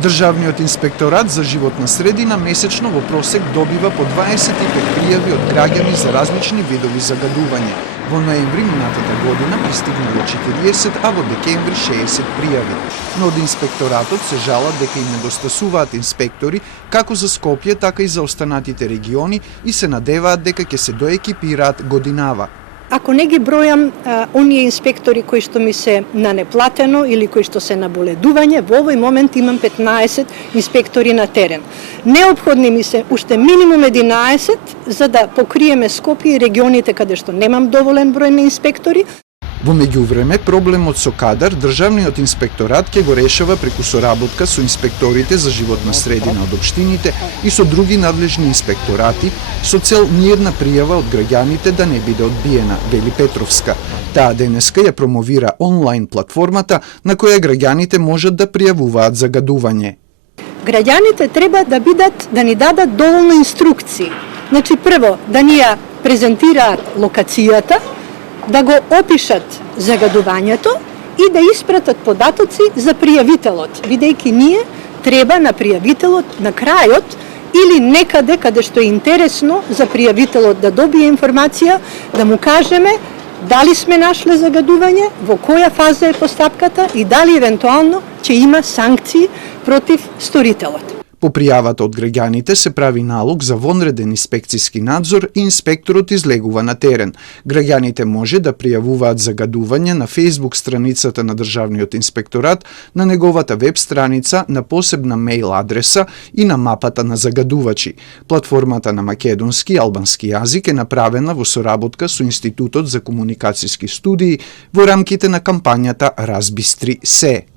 Државниот инспекторат за животна средина месечно во просек добива по 25 пријави од граѓани за различни видови загадување. Во ноември минатата година пристигнале 40, а во декември 60 пријави. Но од инспекторатот се жалат дека им недостасуваат инспектори како за Скопје, така и за останатите региони и се надеваат дека ќе се доекипираат годинава. Ако не ги бројам оние инспектори кои што ми се на неплатено или кои што се на боледување, во овој момент имам 15 инспектори на терен. Неопходни ми се уште минимум 11 за да покриеме Скопје и регионите каде што немам доволен број на инспектори. Во меѓувреме, проблемот со кадар Државниот инспекторат ќе го решава преку соработка со инспекторите за животна средина од општините и со други надлежни инспекторати со цел мирна пријава од граѓаните да не биде одбиена, вели Петровска. Таа денеска ја промовира онлайн платформата на која граѓаните можат да пријавуваат загадување. Граѓаните треба да ни дадат доволно инструкции. Значи, прво, да ни ја презентираат локацијата, да го опишат загадувањето и да испратат податоци за пријавителот, бидејќи ние треба на пријавителот на крајот или некаде каде што е интересно за пријавителот да добие информација, да му кажеме дали сме нашле загадување, во која фаза е постапката и дали евентуално ќе има санкции против сторителот. По пријавата од граѓаните се прави налог за вонреден инспекцијски надзор и инспекторот излегува на терен. Граѓаните може да пријавуваат загадување на Facebook страницата на Државниот инспекторат, на неговата веб страница, на посебна мејл адреса и на мапата на загадувачи. Платформата на македонски и албански јазик е направена во соработка со Институтот за комуникацијски студии во рамките на кампањата Разбистри се.